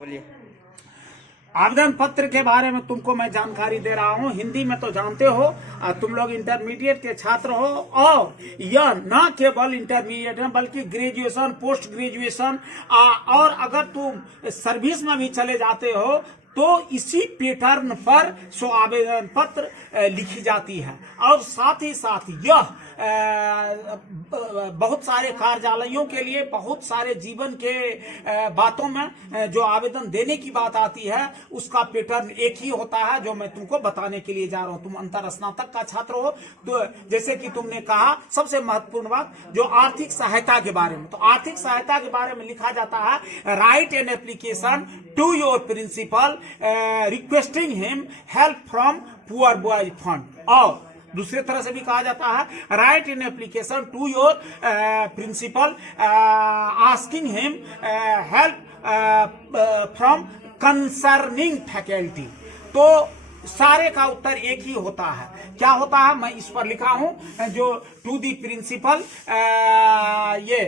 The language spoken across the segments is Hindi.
बोलिए। आवेदन पत्र के बारे में तुमको मैं जानकारी दे रहा हूँ। हिंदी में तो जानते हो, तुम लोग इंटरमीडिएट के छात्र हो, और यह न केवल इंटरमीडिएट है बल्कि ग्रेजुएशन, पोस्ट ग्रेजुएशन, और अगर तुम सर्विस में भी चले जाते हो तो इसी पैटर्न पर सो आवेदन पत्र लिखी जाती है। और साथ ही साथ यह बहुत सारे कार्यालयों के लिए, बहुत सारे जीवन के बातों में जो आवेदन देने की बात आती है उसका पैटर्न एक ही होता है, जो मैं तुमको बताने के लिए जा रहा हूं। तुम अंतर स्नातक का छात्र हो, तो जैसे कि तुमने कहा, सबसे महत्वपूर्ण बात जो आर्थिक सहायता के बारे में, तो आर्थिक सहायता के बारे में लिखा जाता है, write an application to your principal requesting him help from poor boys fund. और दूसरे तरह से भी कहा जाता है, write in application to your principal asking him help from concerning faculty. तो सारे का उत्तर एक ही होता है। क्या होता है, मैं इस पर लिखा हूं, जो टू दी प्रिंसिपल, ये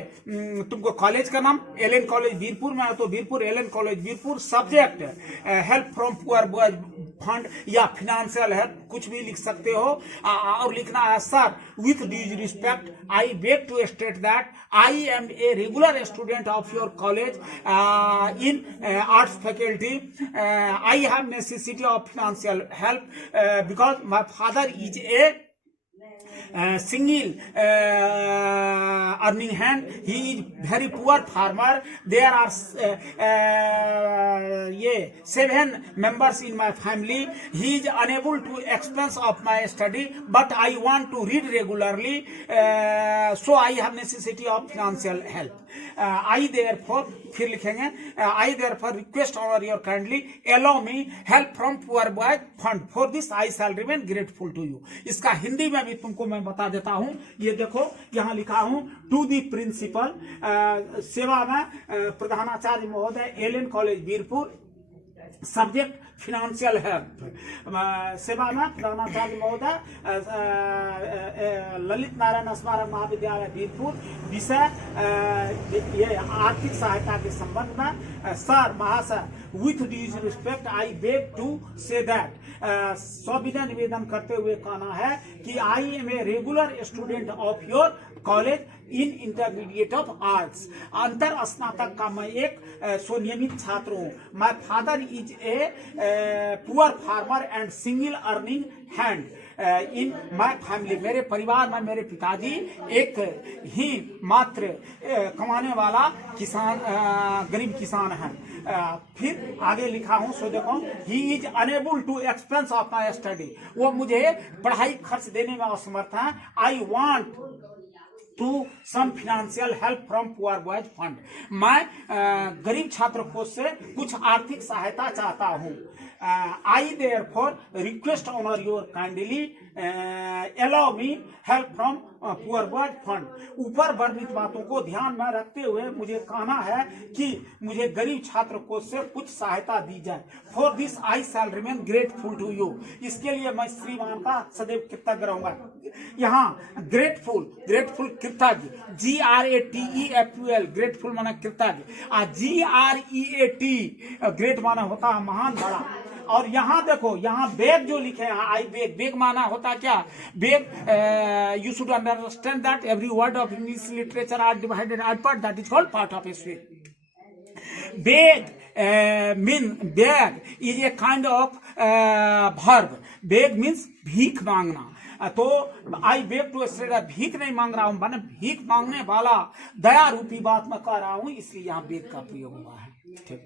तुमको कॉलेज का नाम एलएन कॉलेज वीरपुर में है तो Veerpur LN college Veerpur, subject help from poor boys fund या फिनेंशियल हेल्प, कुछ भी लिख सकते हो। और लिखना है, sir with due respect I beg to state that I am a regular student of your college in arts faculty. I have necessity of financial help because my father is a single earning hand. He is very poor farmer. There are 7 members in my family. He is unable to expense of my study, but I want to read regularly, so I have necessity of financial help. I therefore, फिर लिखेंगे, I therefore request over your kindly allow me help from poor boy fund. For this I shall remain grateful to you. इसका हिंदी में भी तुमको मैं बता देता हूँ। ये देखो, यहाँ लिखा हूँ, टू दी प्रिंसिपल, सेवा में प्रधानाचार्य महोदय LN college Veerpur, subject financial help. सेवा में प्रधानाचार्य महोदय ललित नारायण स्मारक महाविद्यालय वीरपुर, विषय ये आर्थिक सहायता के संबंध में। सर महाशय, with due respect I beg to say that, सविनय निवेदन करते हुए कहना है कि I am a regular student of your college in intermediate of arts. अंतर स्नातक का मैं एक स्वनियमित छात्र हूँ। My father is a poor farmer and single earning hand in my family. मेरे परिवार में मेरे पिताजी एक ही मात्र कमाने वाला किसान, गरीब किसान हैं। फिर आगे लिखा हूं, सो देखो, he is unable to expense of my study, वो मुझे पढ़ाई खर्च देने में असमर्थ है। I want to some financial help from poor boys fund, मैं गरीब छात्र कोष से कुछ आर्थिक सहायता चाहता हूँ। I therefore request honour your kindly allow me help from poor boys fund. ऊपर वर्णित बातों को ध्यान में रखते हुए मुझे कहना है कि मुझे गरीब छात्र कोष से कुछ सहायता दी जाए। For this I shall remain grateful to you, इसके लिए मैं श्रीमान का सदैव कृतज्ञ रहूंगा। यहाँ ग्रेटफुल, ग्रेटफुल कृतज्ञ, GRATEFUL, ग्रेटफुल माना कृतज्ञ, GREAT ग्रेट माना होता है महान, बड़ा। और यहाँ देखो, यहाँ बेग जो लिखे हैं, आई बेग, बेग माना होता क्या, beg, you should understand that every word of English literature are divided eight part, that is called part of speech. Beg beg is a kind of verb. Beg means भीख मांगना। तो आई बेग टू स्टेट, भीख नहीं मांग रहा हूं, मैंने भीख मांगने वाला दया रूपी बात मैं कह रहा हूं, इसलिए यहाँ बेग का प्रयोग हुआ है। ठीक।